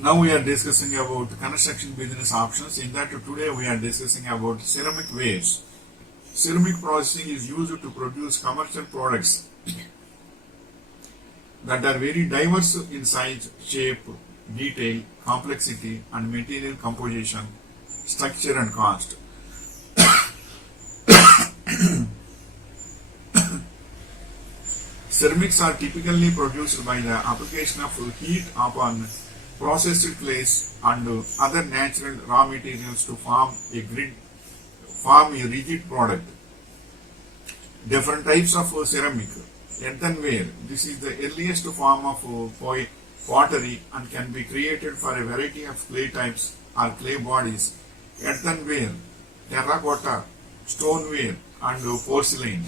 Now we are discussing about construction business options. In that today we are discussing about ceramic wares. Ceramic processing is used to produce commercial products that are very diverse in size, shape, detail, complexity and material composition, structure and cost. Ceramics are typically produced by the application of heat upon processed clays and other natural raw materials to form a rigid product. Different types of ceramic. Earthenware. This is the earliest form of pottery and can be created for a variety of clay types or clay bodies. Earthenware, terracotta, stoneware and porcelain.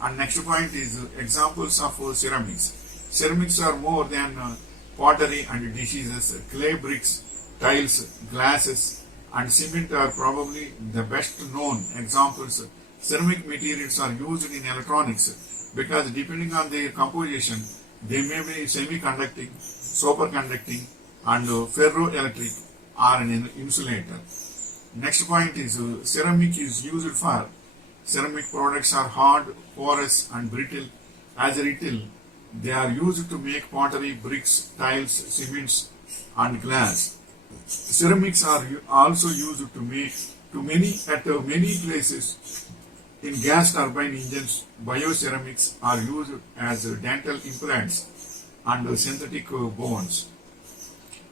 And next point is examples of ceramics. Ceramics are more than pottery and dishes. Clay bricks, tiles, glasses and cement are probably the best known examples. Ceramic materials are used in electronics because depending on their composition, they may be semiconducting, superconducting and ferroelectric or an insulator. Next point is ceramic is used for ceramic products are hard, porous and brittle. As a retail, they are used to make pottery, bricks, tiles, cements and glass. Ceramics are also used to make many places. In gas turbine engines, bioceramics are used as dental implants and synthetic bones.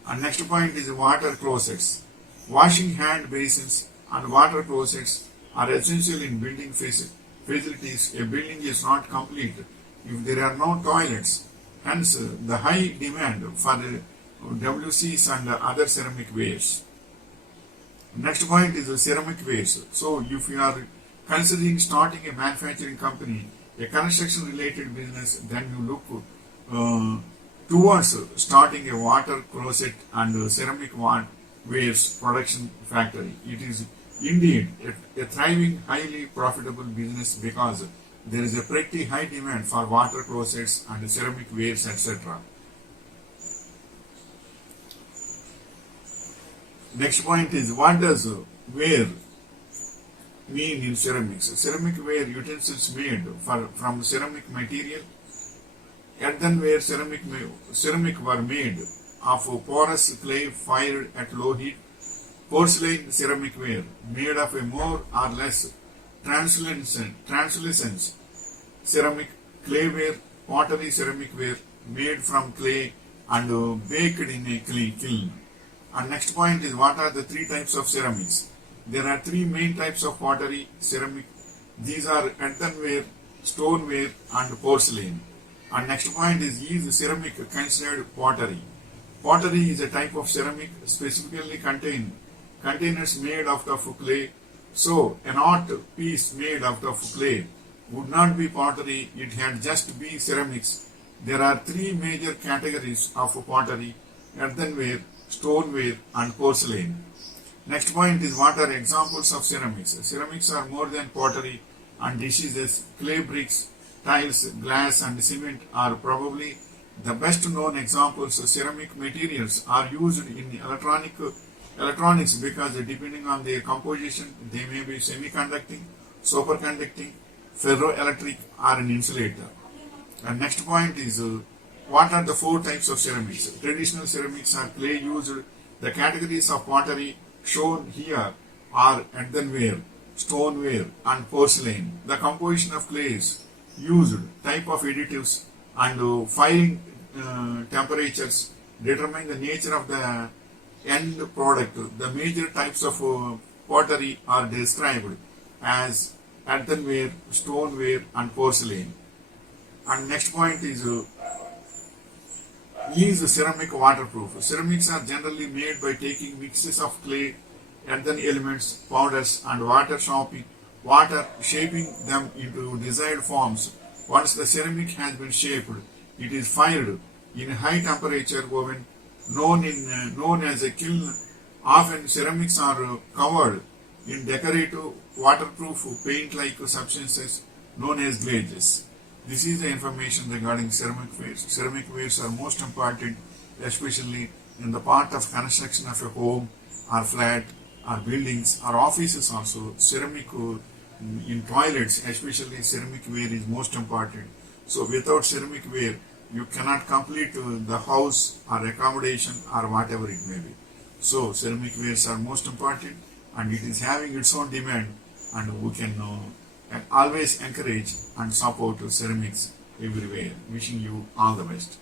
And next point is water closets. Washing hand basins and water closets are essential in building facilities. A building is not complete if there are no toilets. Hence, the high demand for WCs and other ceramic wares. Next point is ceramic wares. So, if you are considering starting a manufacturing company, a construction related business, then you look towards starting a water closet and ceramic wares production factory. It is indeed a thriving, highly profitable business because there is a pretty high demand for water closets and ceramic wares, etc. Next point is what does ware mean in ceramics? Ceramic ware utensils made from ceramic material. Earthenware ceramic were made of porous clay fired at low heat. Porcelain ceramic ware made of a more or less translucent ceramic. Clayware, pottery ceramic ware made from clay and baked in a kiln. And next point is what are the three types of ceramics? There are three main types of pottery ceramic. These are earthenware, stoneware and porcelain. And next point is ceramic considered pottery? Pottery is a type of ceramic specifically containers made out of clay. So an art piece made out of clay would not be pottery, it had just be ceramics. There are three major categories of pottery: earthenware, stoneware and porcelain. Next point is what are examples of ceramics? Ceramics are more than pottery and dishes. Clay bricks, tiles, glass and cement are probably the best known examples. Ceramic materials are used in electronics because depending on their composition, they may be semiconducting, superconducting, ferroelectric or an insulator. And next point is what are the four types of ceramics? Traditional ceramics are clay used. The categories of pottery shown here are earthenware, stoneware and porcelain. The composition of clays used, type of additives and firing temperatures determine the nature of the end product. The major types of pottery are described as earthenware, stoneware and porcelain. And next point is ceramic waterproof? Ceramics are generally made by taking mixes of clay, earthen elements, powders and water shaping them into desired forms. Once the ceramic has been shaped, it is fired in a high temperature oven known as a kiln. Often ceramics are covered in decorative waterproof paint-like substances known as glazes. This is the information regarding ceramic wares. Ceramic wares are most important, especially in the part of construction of a home or flat or buildings or offices also. Ceramic in toilets, especially ceramic ware is most important. So without ceramic ware, you cannot complete the house or accommodation or whatever it may be. So ceramic wares are most important, and it is having its own demand, and we can always encourage and support ceramics everywhere. Wishing you all the best.